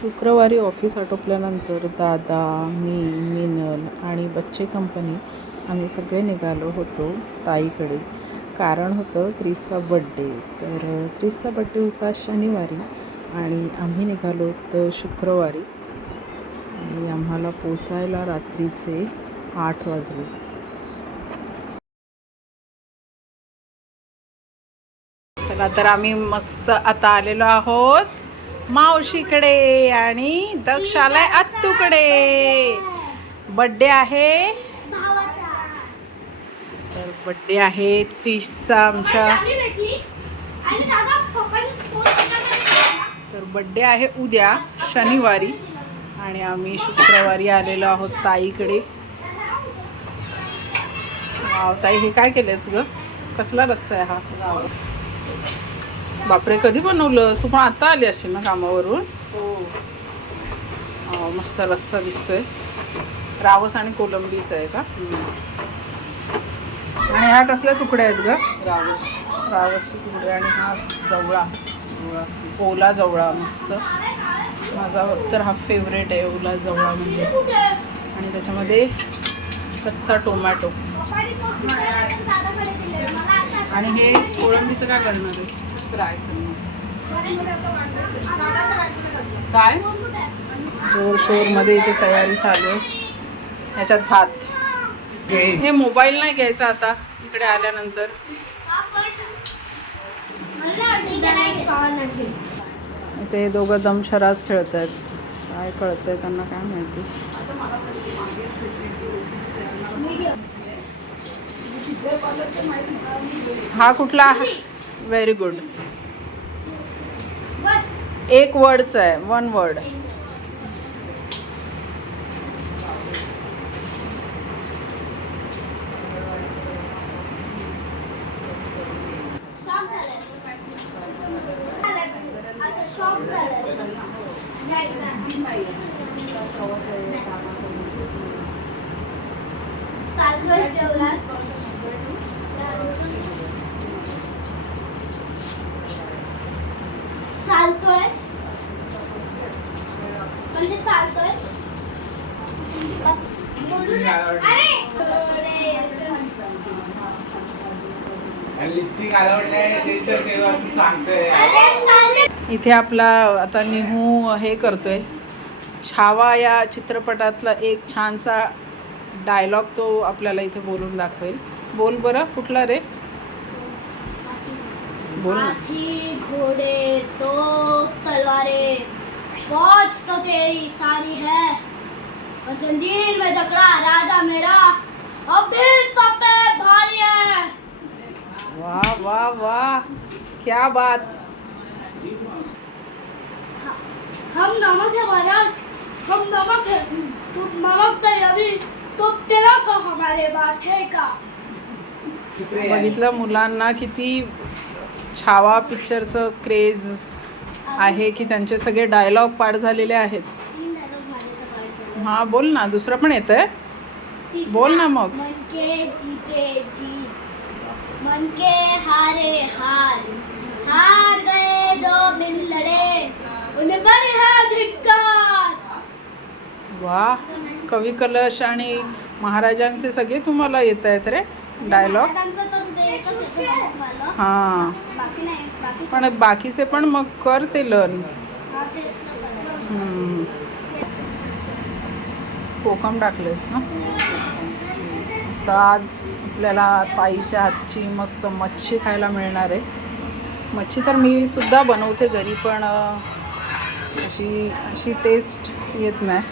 शुक्रवारी ऑफिस आटोपल्यानंतर दादा मी मिनल आणि बच्चे कंपनी आम्ही सगळे निघालो होतो ताईकडे. कारण होतं त्रिसचा बड्डे तर त्रिसचा बड्डे होता शनिवारी आणि आम्ही निघालो होतो शुक्रवारी. आणि आम्हाला पोचायला रात्रीचे आठ वाजले. चला तर आम्ही मस्त आता आलेलो आहोत. मावशीकडे आणि दक्ष आलाय आत्तूकडे. बड्डे आहे. तर बड्डे आहे त्रिशचा आमच्या. तर बड्डे आहे उद्या शनिवारी. आणि आम्ही शुक्रवारी आलेलो आहोत ताईकडे. ताई हे काय केलंस ग? कसला रस्सा आहे हा? बापरे कधी बनवलं? तू पण आता आली असेल ना कामावरून? हो. मस्त रस्सा दिसतोय. रावस आणि कोलंबीच आहे का? आणि ह्या कसल्या तुकडे आहेत ग? रावस. रावसचे तुकडे आणि हा जवळा. ओला जवळा मस्त. माझा तर हा फेवरेट आहे ओला जवळा म्हणजे. आणि त्याच्यामध्ये कच्चा टोमॅटो. आणि हे कोळंबीचं काय करणार आहे? फ्राय काय? जोर शोरमध्ये इथे तयारी चालू आहे. ह्याच्यात भात. हे मोबाईल नाही घ्यायचा आता. इकडे आल्यानंतर. ते दोघं दमशराज खेळत आहेत काय कळतंय त्यांना काय माहिती. हा कुठला? व्हेरी गुड एक वर्डचा आहे वन वर्ड इथे आपला आता निहू हे करतोय. छावा या चित्रपटातला एक छानसा डायलॉग तो आपल्याला इथे बोलून दाखवेल. बोल बरं कुठला रे? बोल घोड़े तो तलवारें फौज तो तेरी सारी है। और जंजीर में जकड़ा राजा मेरा। अब भी सब पे भारी है। वाह वाह वाह। क्या बात। हम नमक है महाराज। हम नमक है। तू नमक तो अभी तो तेरा सो हमारे बात है? का बघितलं मुलांना किती छावा पिक्चरचं क्रेज आहे की त्यांचे सगळे डायलॉग पाठ झालेले आहेत तीन dialogue माझे तर पाठ झाले. हां बोल ना दुसरं पण येतं आहे बोल ना मग. मन के जीते जी. मन के हारे हार. हार गए जो मिल लड़े उन पर है धिक्कार. वा कवी कलश आणि महाराजांचे सगळे तुम्हाला येत आहेत रे डायलॉग. हां. पण बाकीचे पण मग कर ते लर्न हा, तेच तर करायचं. कोकम टाकलेस ना? मस्त. आज आपल्याला ताईच्या हातची मस्त मच्छी खायला मिळणार आहे. मच्छी तर मी सुद्धा बनवते घरी पण अशी अशी टेस्ट येत नाही.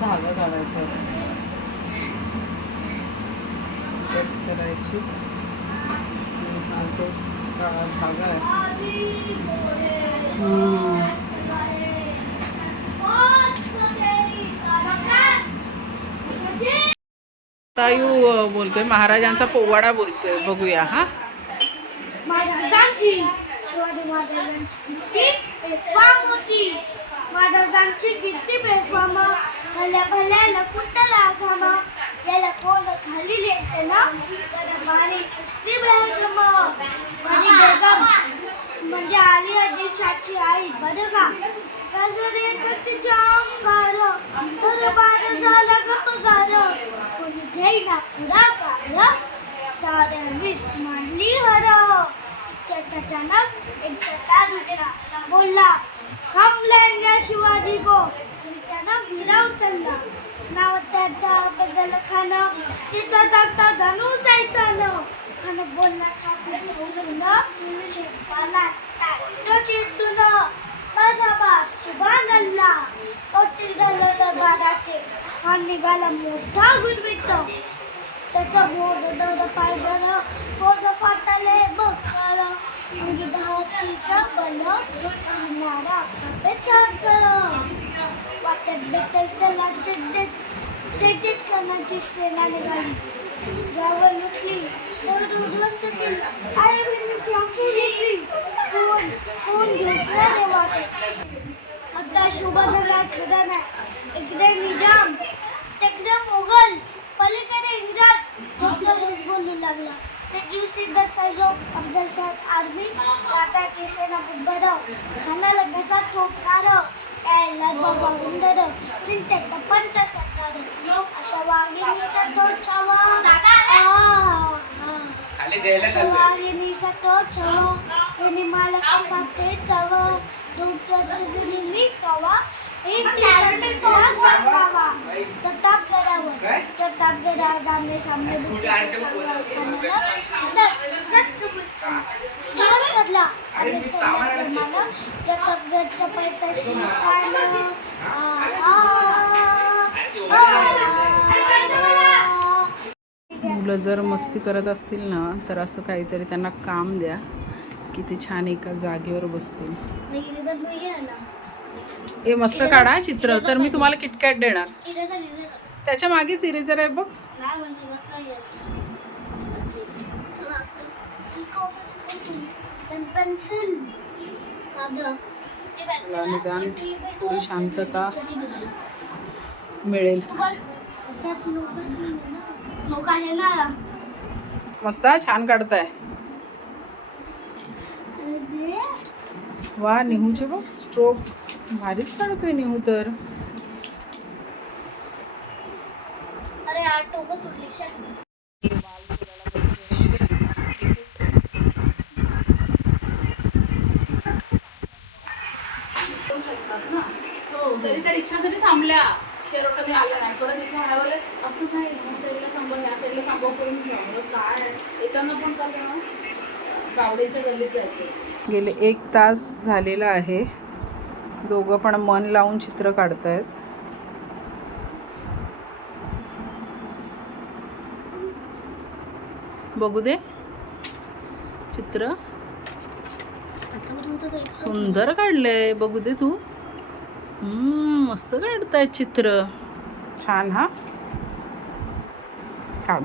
धागा काढायचा करायची. धागा आहे आधी घोडे हम्म. तलवारें, फौज तो तेरी सारी है. तायू अ, बोलतोय. महाराजांचा पोवाडा बोलतोय. बघूया हा. महाराजांची. शिवाजी महाराजांची किती बेफाम होती. महाराजांची किती बेफाम. भल्या भल्याला फुटला घामा. याला कोण खाली लेसे ना त्याला मारी कुस्ती बेगम. मारी बेगम. म्हणजे आली आदिशाची आई बरं का? गजरे तिच्या अंगार तर बार झाला गपगार कोणी घेईना पुढाकार साऱ्यांनीच मांडली हर अचानक एक सत्तार उठला म्हणजे बोलला. हम लेंगे शिवाजी को. आणि त्यानं विरा उचलला. नाव त्याच्या बदल खाणं चित्र टाकता धनुष ऐकतानं खाणं बोलला छाती ठेवून शेपाला टाकतो चिंतून बजाबा सुभान अल्ला कौतिक झालं दरबाराचे खान निघाला मोठा गुरवित त्याचा बोर्ड दर पाय बरं फोज फाटले बघ अंगी धातीचा बल पाहणारा खापे वाटत बेटल त्याला चिद्देत त्याचीच कणाची सेना निघाली गावर उठली दर उद्ध्वस्त केली आई आयुर्वेदाची आखी घेतली कोण कोण घेतला रे वाटे? आता शुभ झाला खरं नाही इकडे निजाम तिकडे मोगल पलीकडे हिराज फक्त हेच बोलू लागला. दिवशी दसायजो अफजल खान आर्मी राजाची सेना भराव खाना लगेचा ठोकणार यायला बाबा उंदर चिंतेत पंत सरकार अशा वाघिणीचा तो छावा. चाललंय शिवाजीचा तो छव. त्याने मला कसा ते चव मी कवा एक सामने दिवस ठरला. आणि प्रतापगडच्या. मुलं जर मस्ती करत असतील ना तर असं काहीतरी त्यांना काम द्या की ते छान एका जागेवर बसतील. हे मस्त काढा चित्र. तर मी तुम्हाला किटकॅट देणार. त्याच्या मागेच इरेजर आहे बघ. निदान थोडी शांतता मिळेल. मस्त छान काढताय. वा निहूचे बघ स्ट्रोक भारीच काढतोय निहू तर. अरे यार टोकं तुटली शे. तरी त्या रिक्षासाठी थांबल्या. शेरोटाने आल्या नाही. परत म्हणावले असं काय? ह्या साईडला थांबव ह्या साईडला थांबव करून ठेवलं काय? येताना पण का गावडेच्या गल्लीत जायचं. गेले एक तास झालेला आहे. दोघं पण मन लावून चित्र काढतायत. बघू दे. चित्र. सुंदर काढलंय. बघू दे तू. मस्त काढताय चित्र. छान हा? काढ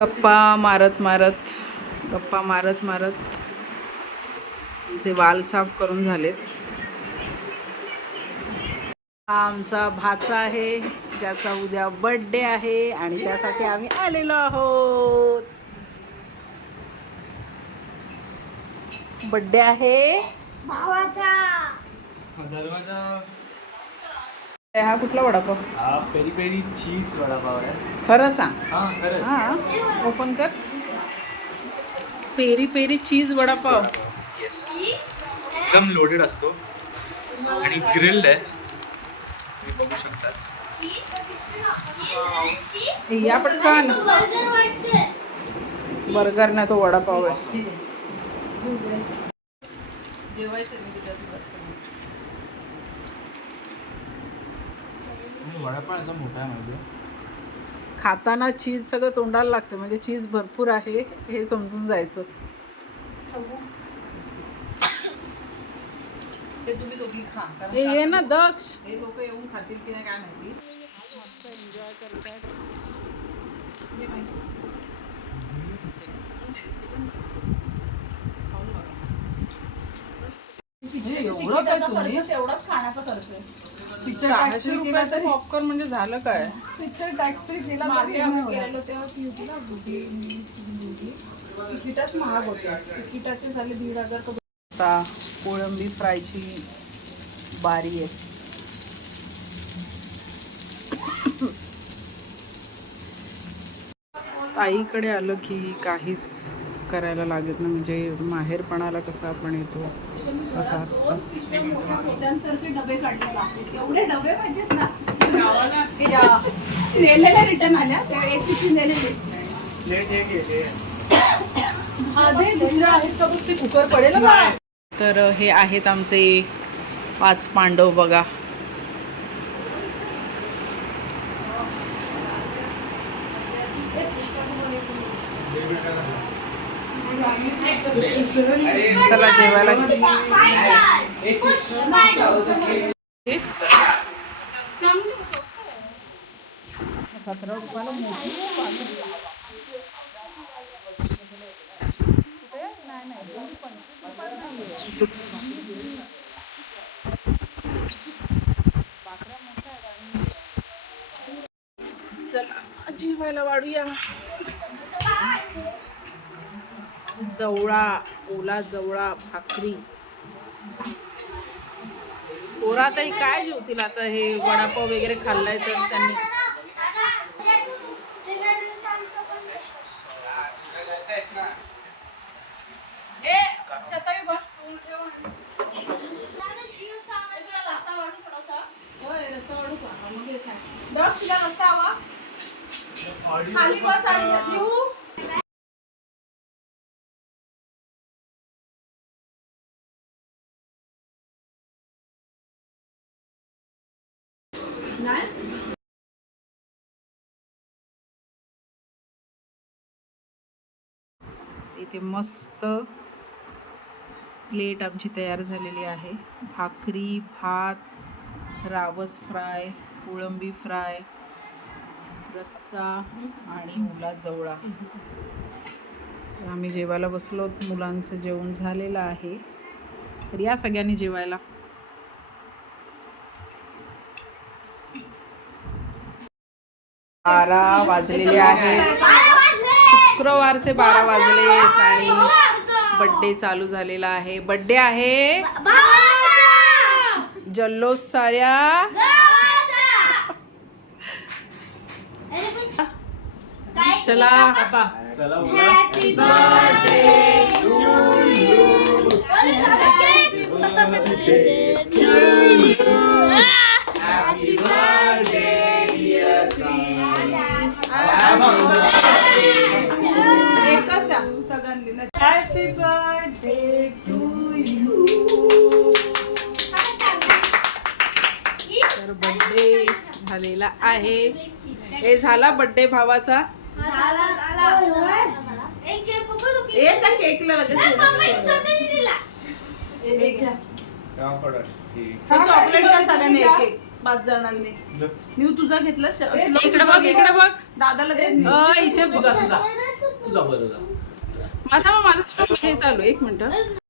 गप्पा मारत मारत. गप्पा मारत मारत. जे वाल साफ करून झालेत. हा आमचा भाचा आहे ज्याचा उद्या बर्थडे आहे आणि त्यासाठी आम्ही आलेलो आहोत. बर्थडे आहे. हा कुठला वडापाव? हा पेरी पेरी चीज वडापाव आहे. खरं सांग. हा खरंच. हा ओपन कर. Peri peri cheese vada pav. Yes एकदम लोडेड असतो. आणि ग्रिल्ड आहे. तुम्ही बघू शकतात. या पटकन. बर्गर ना तो वडापाव आहे. वडापाव याचा मोठा आहे माहिती खाताना चीज सगळं तोंडाला लागतं. म्हणजे चीज भरपूर आहे हे समजून जायचं. ते तुम्ही दोघी खा कारण ए, ये ना दक्ष. हे लोक येऊन खातील की नाही काय माहिती. मस्त एन्जॉय करतायत एवढं काय तुम्ही? तेवढाच खाण्याचा खर्च आहे. पिक्चर रुपयाचं पॉपकॉर्न म्हणजे झालं काय? पिक्चर टॅक्स फ्री मागे आम्ही गेलेलो तेव्हा तिकीटच महाग होते. तिकिटाचे झाले दीड हजार कोळंबी फ्रायची बारी आहे. ताईकडे आलं की काहीच करायला लागत नाही. म्हणजे माहेरपणाला कसा आपण येतो असं असतं. ना. कुकर पडेल ना. तर हे आहेत आमचे पाच पांडव बघा. चला जेवायला सतरा रुपयाला मोठी चला वाढूया. जवळा ओला जवळा भाकरी. पोरा आता हे काय जेवतील आता? हे वडापाव वगैरे खाल्लाय तर त्यांनी ए शताई बस ऊन ठेव आणि. रस्सा वाढू थोडासा होय रस्सा वाढू का हा, मग हे खा. बस तुला रस्सा हवा खाली बस आणि देऊ इथे मस्त प्लेट आमची तयार झालेली आहे. भाकरी भात रावस फ्राय कोळंबी फ्राय रस्सा आणि ओला जवळा आम्ही जेवायला बसलो. मुलांचं जेवण झालेलं आहे. तर या सगळ्यांनी जेवायला. बारा वाजलेले आहेत शुक्रवारचे बारा वाजले. आणि बड्डे चालू झालेला आहे. बड्डे आहे? जल्लोष साऱ्या द्या सगळ्यांनी हॅपी बर्थडे टू यू तर बड्डे झालेला आहे. हे झाला बड्डे भावाचा. ए त्या केकला लगेच चॉकलेट द्या सगळ्यांनी एक एक पाच जणांनी. न्यू तुझा घेतला श- इकडे बघ इकडे बघ. दादाला दे. अ, इथे बघ माझा माझं हे चालू एक मिनिट.